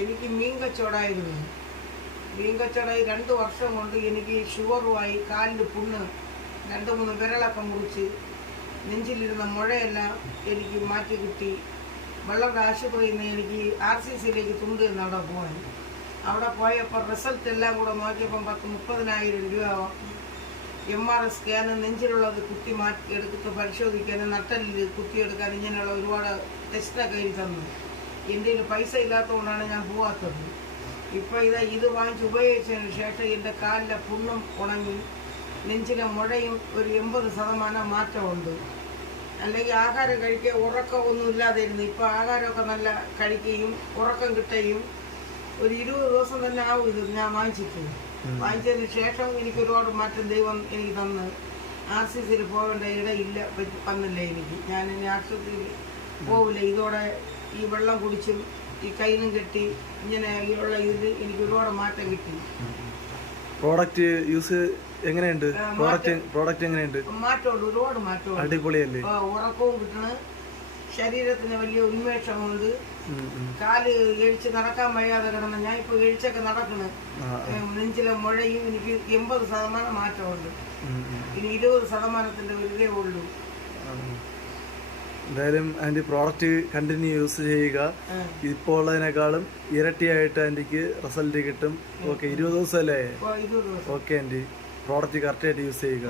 എനിക്ക് മീൻ കച്ചവടമായിരുന്നു. മീൻ കച്ചവടമായി 2 വർഷം കൊണ്ട് എനിക്ക് ഷുഗറുമായി, കാലിൽ പുണ്ണ്, 2-3 വിരളൊക്കെ മുറിച്ച്, നെഞ്ചിലിരുന്ന മുഴയെല്ലാം എനിക്ക് മാറ്റി കിട്ടി. വെള്ളയുടെ ആശുപത്രിയിൽ നിന്ന് എനിക്ക് RCCയിലേക്ക് തുണ്ട് എന്നവിടെ പോകാൻ. അവിടെ പോയപ്പോൾ റിസൾട്ട് എല്ലാം കൂടെ നോക്കിയപ്പം 30,000 രൂപ. MRI സ്കാന്, നെഞ്ചിലുള്ളത് കുത്തി മാറ്റി എടുത്ത് പരിശോധിക്കാനും നട്ടലിൽ കുത്തിയെടുക്കാൻ ഇങ്ങനെയുള്ള ഒരുപാട് ടെസ്റ്റൊക്കെ എഴുതി തന്നു. എൻ്റെ കയ്യിൽ പൈസ ഇല്ലാത്തതുകൊണ്ടാണ് ഞാൻ പോവാത്തത്. ഇപ്പോൾ ഇത് വാങ്ങിച്ച് ഉപയോഗിച്ചതിന് ശേഷം എൻ്റെ കാലിലെ പുണ്ണും ഉണങ്ങി, നെഞ്ചിലെ മുഴയും ഒരു 80% മാറ്റമുണ്ട്. അല്ലെങ്കിൽ ആഹാരം കഴിക്കുക, ഉറക്കമൊന്നും ഇല്ലാതിരുന്നു. ഇപ്പോൾ ആഹാരമൊക്കെ നല്ല കഴിക്കുകയും ഉറക്കം കിട്ടുകയും ഒരു 20 ദിവസം തന്നെ ആവും ഇത് ഞാൻ വാങ്ങിച്ചതിന് ശേഷം എനിക്ക് ഒരുപാട് മാറ്റം ദൈവം എനിക്ക് തന്ന്. RCCയിൽ പോകേണ്ട ഇടയില്ല, വന്നില്ല എനിക്ക്. ഞാൻ ഇനി ആശുപത്രിയിൽ പോവില്ല. ഇതോടെ ഈ വെള്ളം കുടിച്ചും ഈ കയ്യിലും കെട്ടി ഇങ്ങനെ ഉള്ള ഇതിൽ എനിക്ക് ഒരുപാട് മാറ്റം കിട്ടി. പ്രോഡക്റ്റ് യൂസ് എങ്ങനെയുണ്ട്? പ്രോഡക്റ്റ് എങ്ങനെയുണ്ട്? മാറ്റമുണ്ട്, ഒരുപാട് മാറ്റമുണ്ട്. അടിപൊളിയല്ലേ? ഉറക്കവും കിട്ടണ, ശരീരത്തിന് വലിയ ഉന്മേഷമുണ്ട്. കാല് എഴിച്ച് നടക്കാൻ വയ്യാതെ കിടന്ന് ഞാൻ ഇപ്പോൾ എഴിച്ചൊക്കെ നടക്കണ്. നെഞ്ചിലെ മുഴയും എനിക്ക് 80% മാറ്റമുണ്ട്. ഇനി 20% വലുതേ ഉള്ളൂ. എന്തായാലും അതിൻ്റെ പ്രോഡക്റ്റ് കണ്ടിന്യൂ യൂസ് ചെയ്യുക. ഇപ്പോൾ ഉള്ളതിനേക്കാളും ഇരട്ടിയായിട്ട് ആൻറ്റിക്ക് റിസൾട്ട് കിട്ടും. ഓക്കെ, 20 ദിവസമല്ലേ? ഓക്കെ ആൻറ്റി, പ്രോഡക്റ്റ് കറക്റ്റായിട്ട് യൂസ് ചെയ്യുക.